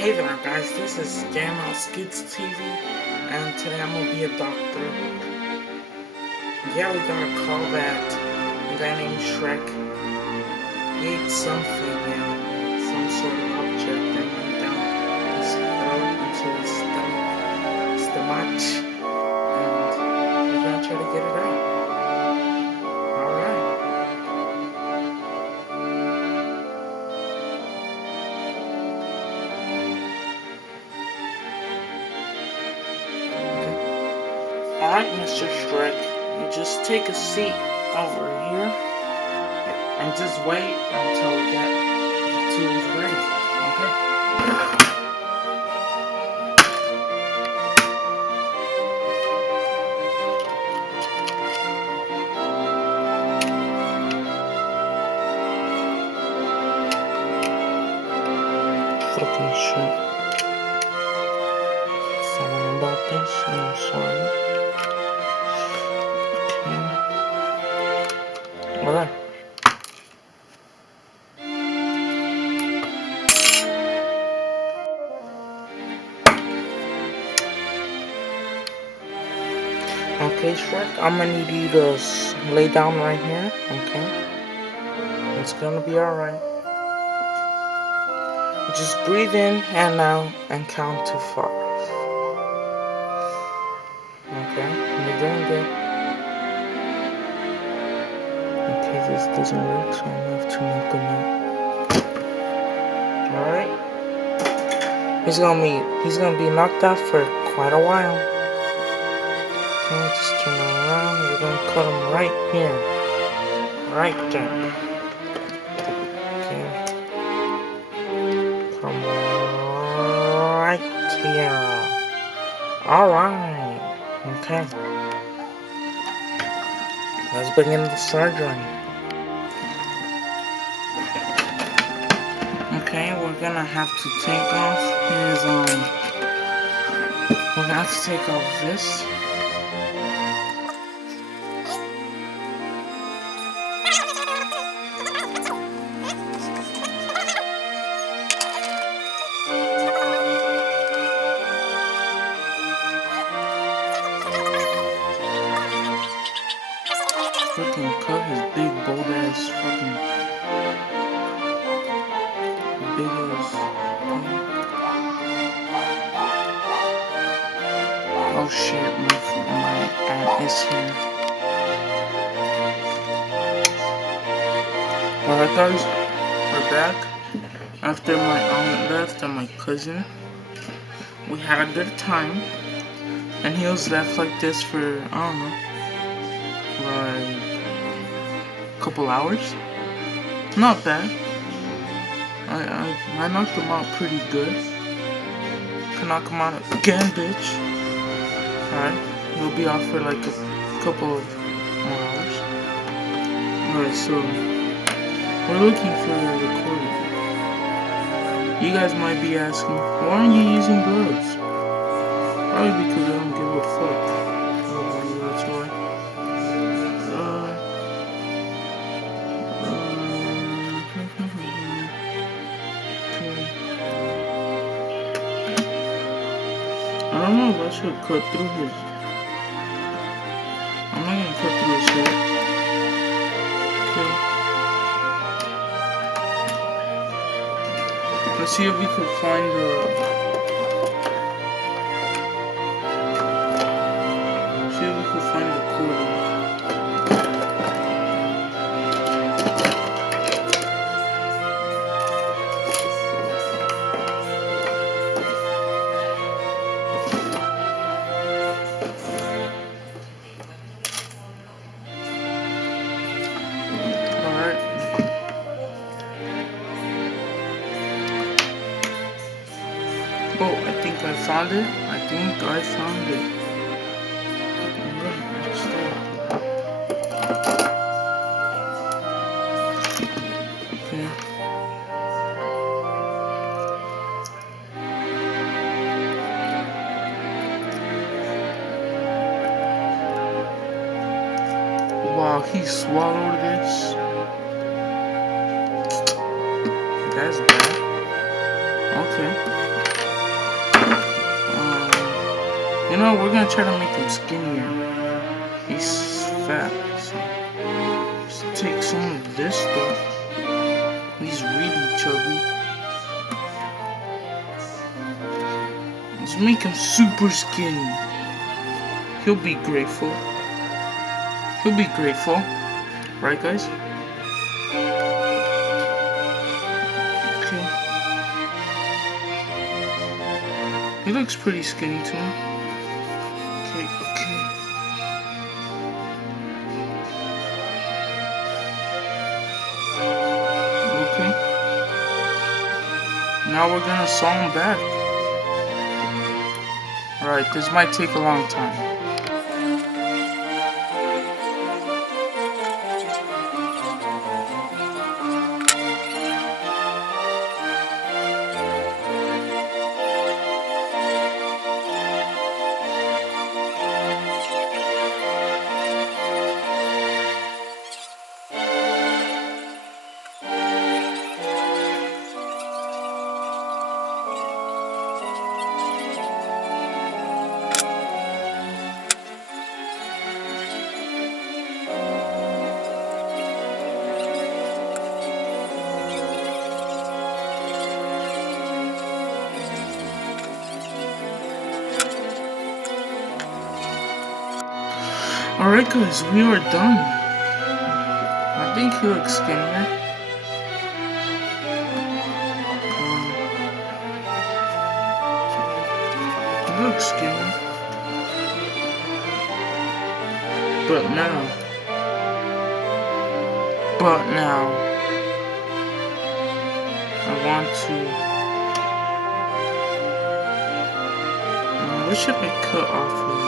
Hey there guys, this is Gamma Skids TV, and today I'm gonna be a doctor. Yeah, we got a call that a guy named Shrek ate something and some sort of object and went down his throat into his stomach, and we're gonna try to get it out. Alright. Alright, Mr. Shrek, you just take a seat over here and just wait until we get the tools ready, okay? Fucking shit. Sorry about this, I'm sorry. Okay. Alright. Okay, Shrek, I'm gonna need you to lay down right here, okay? It's gonna be alright. Just breathe in and out and count to 5. Okay, you're doing good. Okay, this doesn't work, so I'm gonna have to knock him out. Alright. He's gonna be knocked out for quite a while. Okay, just turn around. We're gonna cut him right here. Right there. Okay. Come right here. Alright. Okay. Let's begin the surgery. Okay, we're gonna have to take off his, we're gonna have to take off this. Fucking cut his big bold ass fucking big ass. Oh shit, my aunt is here. Alright guys, we're back. After my aunt left and my cousin, we had a good time. And he was left like this for, I don't know, like a couple hours. Not bad. I knocked him out pretty good. Can knock him out again, bitch. Alright, he'll be off for like a couple of more hours. Alright, so we're looking for a recording. You guys might be asking, why aren't you using gloves? Probably because I don't give a fuck. Probably that's why. I don't know if I should cut through his. I'm not gonna cut through his head. Okay. Let's see if we could find the. See if we could find the cording. Oh, I think I found it. Okay. Wow, he swallowed this. That's bad. Okay. You know, we're gonna try to make him skinnier. He's fat, so let's take some of this stuff. He's really chubby. Let's make him super skinny. He'll be grateful. He'll be grateful. Right, guys? Okay. He looks pretty skinny to me. Okay. Okay. Now we're gonna sew him back. Alright, this might take a long time. Alright guys, we are done. I think he looks skinnier. He looks skinny. But now, I want to, what should I cut off of him?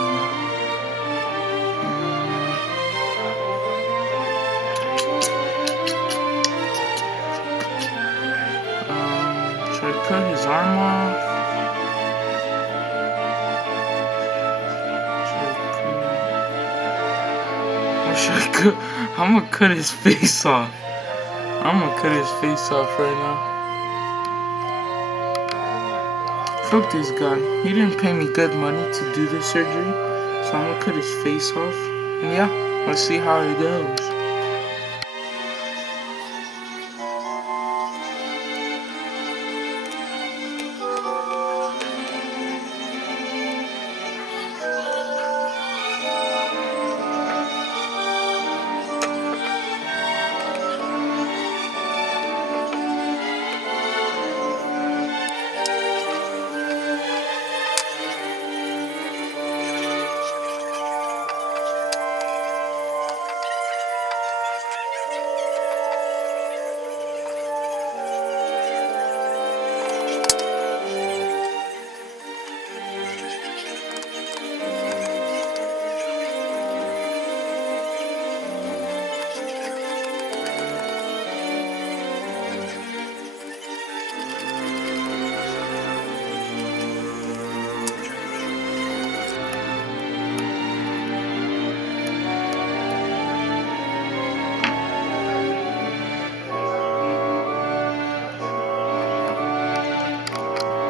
Should I cut his arm off? I'm gonna cut his face off. I'm gonna cut his face off right now. Fuck this guy. He didn't pay me good money to do this surgery, so I'm gonna cut his face off. And yeah, let's see how it goes.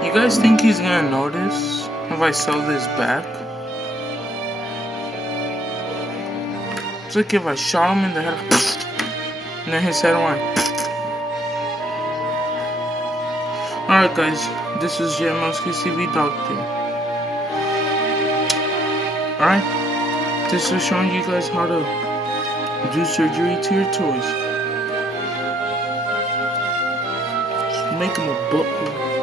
You guys think he's gonna notice if I sew this back? It's like if I shot him in the head and then his head went. Alright guys, this is JML's TV Doctor. Alright, this is showing you guys how to do surgery to your toys. Just make them a butthole.